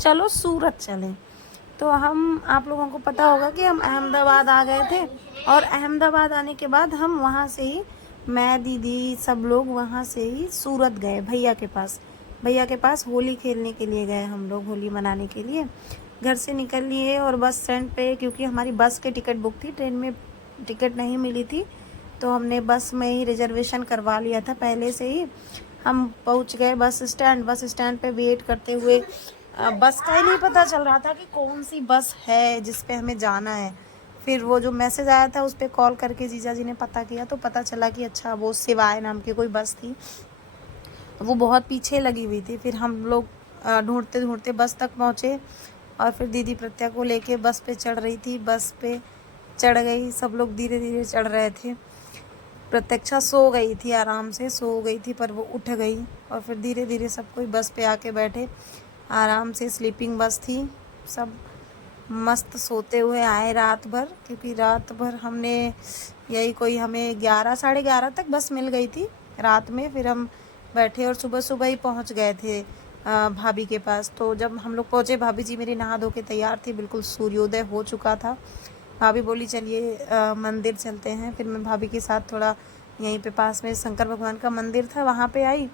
चलो सूरत चलें। तो हम, आप लोगों को पता होगा कि हम अहमदाबाद आ गए थे, और अहमदाबाद आने के बाद हम वहाँ से ही, मैं, दीदी, सब लोग वहाँ से ही सूरत गए भैया के पास। भैया के पास होली खेलने के लिए गए हम लोग, होली मनाने के लिए घर से निकल लिए। और बस स्टैंड पे, क्योंकि हमारी बस की टिकट बुक थी, ट्रेन में टिकट नहीं मिली थी, तो हमने बस में ही रिजर्वेशन करवा लिया था पहले से ही। हम पहुंच गए बस स्टैंड। बस स्टैंड पे वेट करते हुए बस का ही नहीं पता चल रहा था कि कौन सी बस है जिस पे हमें जाना है। फिर वो जो मैसेज आया था उस पर कॉल करके जीजा जी ने पता किया, तो पता चला कि अच्छा वो सिवाय नाम की कोई बस थी, वो बहुत पीछे लगी हुई थी। फिर हम लोग ढूंढते ढूंढते बस तक पहुँचे, और फिर दीदी प्रत्या को लेके बस पे चढ़ रही थी। बस पे चढ़ गई, सब लोग धीरे धीरे चढ़ रहे थे। प्रत्यक्षा सो गई थी, आराम से सो गई थी, पर वो उठ गई, और फिर धीरे धीरे सब कोई बस पे आके बैठे। आराम से स्लीपिंग बस थी, सब मस्त सोते हुए आए रात भर, क्योंकि रात भर हमने यही कोई, हमें 11 साढ़े 11 तक बस मिल गई थी रात में। फिर हम बैठे और सुबह सुबह ही पहुंच गए थे भाभी के पास। तो जब हम लोग पहुंचे, भाभी जी मेरी नहा धो के तैयार थी, बिल्कुल सूर्योदय हो चुका था। भाभी बोली चलिए मंदिर चलते हैं। फिर मैं भाभी के साथ थोड़ा, यहीं पे पास में शंकर भगवान का मंदिर था, वहाँ पे आई।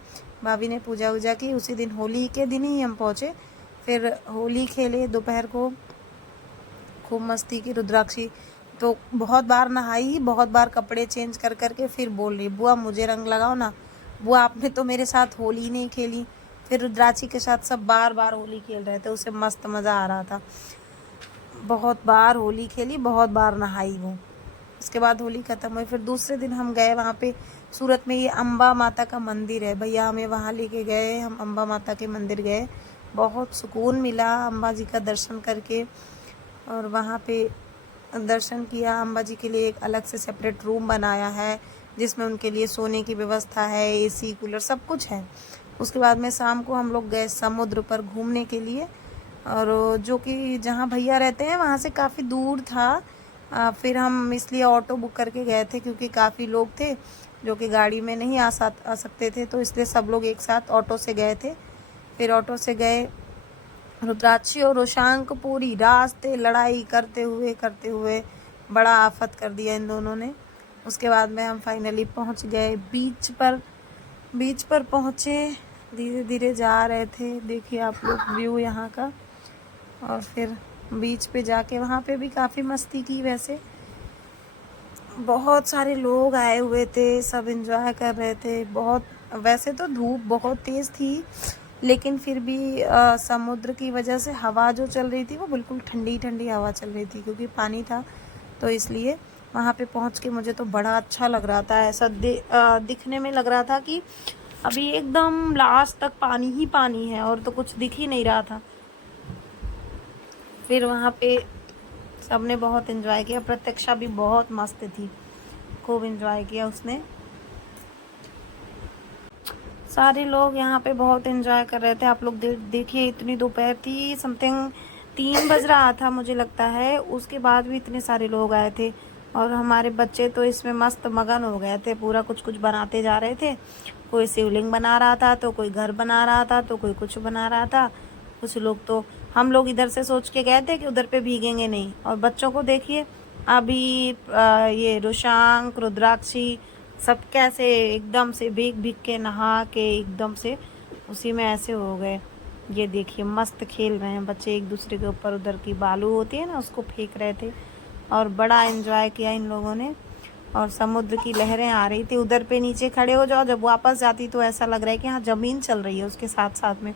भाभी ने पूजा वूजा की। उसी दिन, होली के दिन ही हम पहुँचे। फिर होली खेले दोपहर को, खूब मस्ती की। रुद्राक्षी तो बहुत बार नहाई, बहुत बार कपड़े चेंज कर करके फिर बोल रही, बुआ मुझे रंग लगाओ ना, बुआ आपने तो मेरे साथ होली नहीं खेली। फिर रुद्राक्षी के साथ सब बार बार होली खेल रहे थे, उसे मस्त मज़ा आ रहा था। बहुत बार होली खेली, बहुत बार नहाई वो। उसके बाद होली ख़त्म हुई। फिर दूसरे दिन हम गए वहाँ पे, सूरत में ये अम्बा माता का मंदिर है, भैया हमें वहाँ लेके गए। हम अम्बा माता के मंदिर गए, बहुत सुकून मिला अम्बा जी का दर्शन करके। और वहाँ पे दर्शन किया। अम्बा जी के लिए एक अलग से सेपरेट रूम बनाया है, जिसमें उनके लिए सोने की व्यवस्था है, एसी कूलर सब कुछ है। उसके बाद में शाम को हम लोग गए समुद्र पर घूमने के लिए, और जो कि जहाँ भैया रहते हैं वहाँ से काफ़ी दूर था। फिर हम इसलिए ऑटो बुक करके गए थे, क्योंकि काफ़ी लोग थे जो कि गाड़ी में नहीं आ सकते थे, तो इसलिए सब लोग एक साथ ऑटो से गए थे। फिर ऑटो से गए। रुद्राक्षी और रोशांक पूरी रास्ते लड़ाई करते हुए बड़ा आफत कर दिया इन दोनों ने। उसके बाद में हम फाइनली पहुंच गए बीच पर। बीच पर पहुंचे, धीरे धीरे जा रहे थे, देखिए आप लोग व्यू यहाँ का। और फिर बीच पे जाके वहाँ पे भी काफ़ी मस्ती की। वैसे बहुत सारे लोग आए हुए थे, सब एंजॉय कर रहे थे बहुत। वैसे तो धूप बहुत तेज़ थी, लेकिन फिर भी समुद्र की वजह से हवा जो चल रही थी वो बिल्कुल ठंडी ठंडी हवा चल रही थी, क्योंकि पानी था। तो इसलिए वहाँ पे पहुँच के मुझे तो बड़ा अच्छा लग रहा था। ऐसा दिखने में लग रहा था कि अभी एकदम लास्ट तक पानी ही पानी है, और तो कुछ दिख ही नहीं रहा था। फिर वहाँ पे सबने बहुत एंजॉय किया। प्रत्यक्षा भी बहुत मस्त थी, खूब एंजॉय किया उसने। सारे लोग यहाँ पे बहुत एंजॉय कर रहे थे। आप लोग देखिए, इतनी दोपहर थी, समथिंग 3 बज रहा था मुझे लगता है, उसके बाद भी इतने सारे लोग आए थे। और हमारे बच्चे तो इसमें मस्त मगन हो गए थे, पूरा कुछ कुछ बनाते जा रहे थे। कोई शिवलिंग बना रहा था, तो कोई घर बना रहा था, तो कोई कुछ बना रहा था। कुछ लोग तो, हम लोग इधर से सोच के गए थे कि उधर पे भीगेंगे नहीं, और बच्चों को देखिए अभी ये रोशांक, रुद्राक्षी सब कैसे एकदम से भीग भीग के नहा के एकदम से उसी में ऐसे हो गए। ये देखिए मस्त खेल रहे हैं बच्चे एक दूसरे के ऊपर, उधर की बालू होती है ना उसको फेंक रहे थे, और बड़ा एंजॉय किया इन लोगों ने। और समुद्र की लहरें आ रही थी। उधर पे नीचे खड़े हो जाओ, जब वापस जाती तो ऐसा लग रहा है कि हाँ ज़मीन चल रही है उसके साथ साथ में।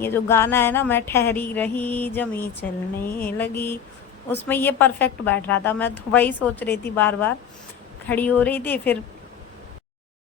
ये जो गाना है ना, मैं ठहरी रही ज़मीन चलने लगी, उसमें ये परफेक्ट बैठ रहा था। मैं तो वही सोच रही थी, बार बार खड़ी हो रही थी, फिर